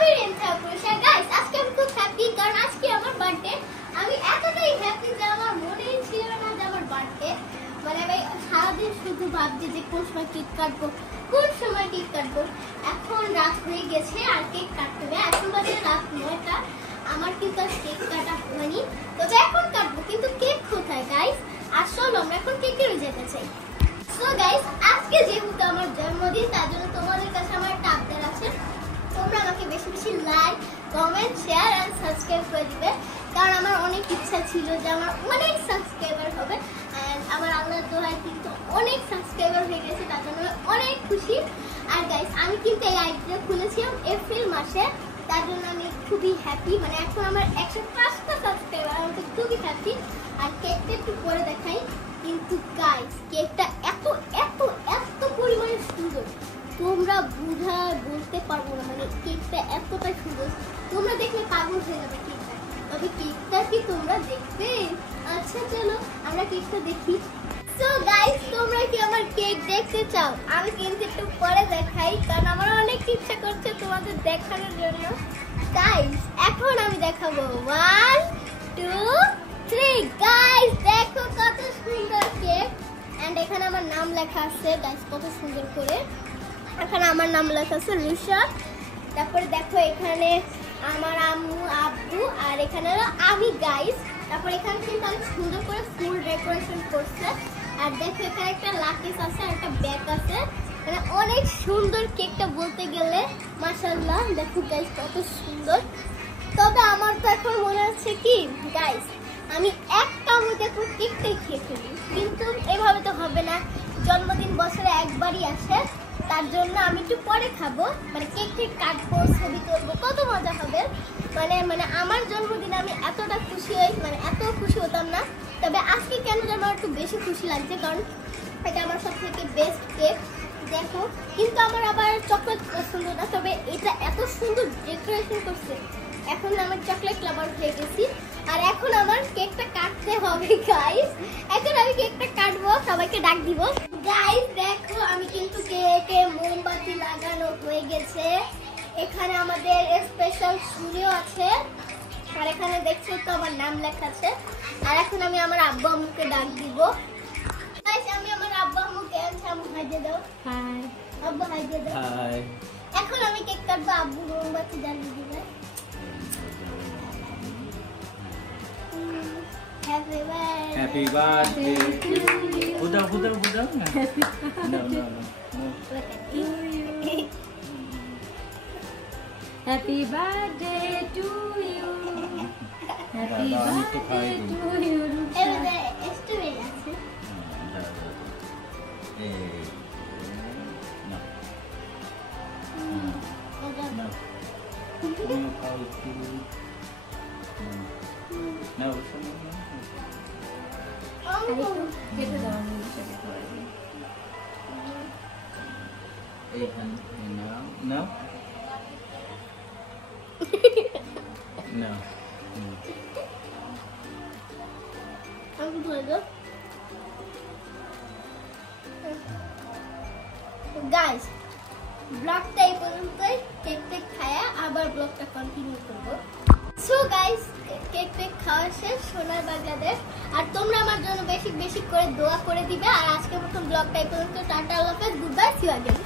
আমি রেন্থা পুরুষা। গাইস আজকে আমি খুব হ্যাপি কারণ আজকে আমার বার্থডে। আমি এতটাই হ্যাপি যে আমার মনেই ছিল না যে আমার বার্থডে। মানে ভাই সারাদিন শুধু ভাবছি যে কোন সময় কেক কাটবো, কোন সময় কেক কাটবো। এখন রাত হয়ে গেছে আর কেক কাটতে হবে। এখন বাজে রাত 9টা। আমার কিন্তু আর কেক কাটা হয়নি, তবে এখন কাটবো। কিন্তু কেক কোথায় গাইস? আসলে আমরা এখন কেকের যেতে চাই। সো গাইস আজকে যেহেতু আমার জন্মদিন, তার জন্য তোমাদের কাছে আমার একটা আবদার আছে। তোমরা আমাকে বেশি বেশি like, comment, share and subscribe করে দিবে। কারণ আমার অনেক ইচ্ছা ছিল যে আমার অনেক সাবস্ক্রাইবার হবে। এন্ড আমার আল্লাহর দোয়ায় কিন্তু অনেক সাবস্ক্রাইবার হয়ে গেছে, তার জন্য আমি অনেক খুশি। আর গাইস আমি কিন্তু এই আইডিটা খুলেছিলাম এপ্রিল মাসে, তার জন্য আমি খুবই হ্যাপি। মানে এখন আমার 105টা সাবস্ক্রাইবার, আমি তো খুবই হ্যাপি। আর কেকটা একটু পরে দেখাই। কিন্তু গাইস কেকটা এত এত এত পরিমাণে সুন্দর, তোমরা বলতে পারবো না। মানে কেকটা এতটা সুন্দর, তোমরা দেখলে পাগল হয়ে যাবে কেকটা। তবে কেকটা কি তোমরা দেখবে? আচ্ছা চলো আমরা কেকটা দেখি। সো গাইস তোমরা কি আমার কেক দেখতে চাও? আমি কিন্তু একটু পরে দেখাই, কারণ আমার অনেক ইচ্ছা করছে তোমাদের দেখানোর জন্য। গাইস এখন আমি দেখাবো। 1 2 3। গাইস দেখো কত সুন্দর কেক। এন্ড এখানে আমার নাম লেখা আছে। গাইস কত সুন্দর করে এখানে আমার নাম লেখা আছে রুশা। তারপরে দেখো এখানে আমার আম্মু আব্বু, আর এখানে আমি গাইস। তারপর এখানে কিন্তু অনেক সুন্দর করে ফুল ডেকোরেশন করছে। আর দেখো এখানে একটা লাকেস আছে আর একটা ব্যাগ আছে। মানে অনেক সুন্দর কেকটা বলতে গেলে মাশাআল্লাহ। দেখো গাইস কত সুন্দর। তবে আমার তো এখন মনে হচ্ছে কি গাইস আমি এক কামড়ে দেখো কেকটাই খেয়ে ফেলি, কিন্তু এভাবে তো হবে না। জন্মদিন বছরে একবারই আসে, তার জন্য আমি একটু পরে খাবো। মানে কেক টেক কাটবো, ছবি তুলবো, কত মজা হবে। মানে আমার জন্মদিনে আমি এতটা খুশি হই, মানে এত খুশি হতাম না। তবে আজকে কেন যেন আমার একটু বেশি খুশি লাগছে, কারণ এটা আমার সব থেকে বেস্ট কেক। দেখো কিন্তু আমার আবার চকলেট পছন্দ না, তবে এটা এত সুন্দর ডেকোরেশন করছে। এখন আমার চকলেট লাভার হয়ে গেছি। আর এখন আমার কেকটা কাটতে হবে গাইস। এখন আমি কেকটা কাটবো, সবাইকে ডাক দিব। গাইস দেখো আমি কিন্তু কেকে মোমবাতি লাগানো হয়ে গেছে। এখানে আমাদের স্পেশাল সূর্য আছে, আর এখানে দেখছো তো আমার নাম লেখা আছে। আর এখন আমি আমার আব্বু আম্মুকে ডাক দিব। গাইস আমি আমার আব্বু আম্মুকে আম্মু হাই দিয়ে দাও। হাই আব্বু, হাই দিয়ে দাও। হাই। এখন আমি কেক কাটবো, আব্বু মোমবাতি জ্বালিয়ে দিবে। Happy birthday to you. Budang. No. Happy birthday to you. Happy birthday to you. No. Guys ব্লগটা এই পর্যন্তই। কেক টেক খায়া আবার ব্লগটা কন্টিনিউ করবো। সো গাইস কেক টেক খাওয়া শেষ, সোনার বাংলাদেশ। আর তোমরা আমার জন্য বেশি বেশি করে দোয়া করে দিবে। আর আজকের মতন ব্লগটা এই পর্যন্ত। টাটা, আল্লাহ হাফেজ, good bye, see you again.